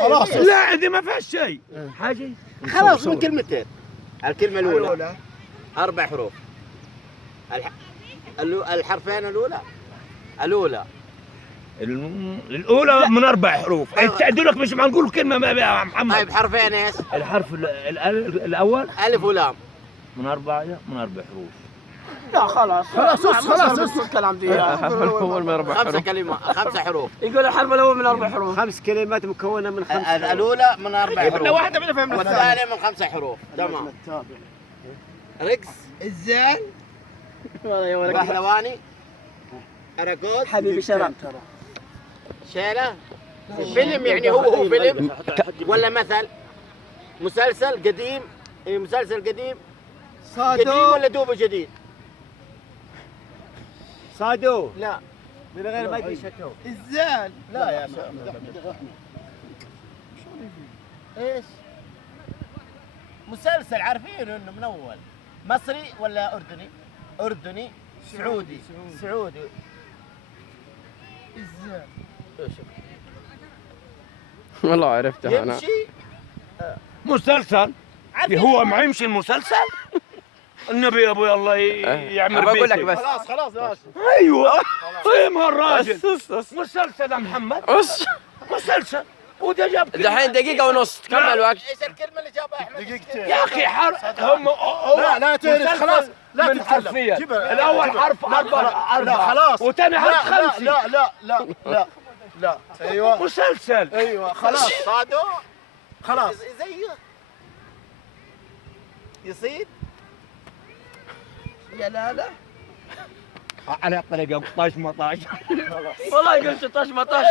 خلاص لا إذا ما فيهاش شيء حاجة خلاص من كلمتين. الكلمة الأولى 4 حروف. الحرفين الأولى الأولى من 4 حروف. التعديلك مش نقول كلمة ما يا محمد. طيب حرفين ايش؟ الحرف الأول ألف ولام. من 4 حروف. لا خلاص الكلام دي اول ما 4 5 حروف. كلمات 5 حروف. يقول الحرف الاول من 4 حروف. 5 كلمات مكونة من 5 حروف. الأولى من 4 حروف. قلنا واحدة من فهمنا والثانية من 5 حروف. تمام. رقص. الزان بحلواني. أراجوز. حبيبي شرف. شيلة. فيلم يعني هو فيلم ولا مثل؟ مسلسل قديم. مسلسل قديم. قديم ولا دوبه جديد؟ صادو. لا. من غير ما يجي شكو. الزان لا يا شيخ. ايش؟ مسلسل عارفينه انه من اول. مصري ولا اردني؟ اردني. سعودي. الزان والله عرفتها انا. يمشي. مسلسل هو ما يمشي المسلسل. النبي يا ابوي الله يعمر بيتك. بقول لك بس. خلاص ايوه فهم الراجل. بس مسلسل يا محمد. بس مسلسل وده جاب دحين دقيقة ونص تكمل وقت. ايش الكلمة اللي جابها احمد؟ دقيقتين يا اخي هم لا تهرس خلاص لا من تتكلم حرفيا. جيبها. الاول حرف لا 4 خلاص وثاني حرف 5. لا ايوه مسلسل ايوه خلاص صادو. خلاص زيه. يصيد. يا لا على طريقه 16 والله قلت طش مطش.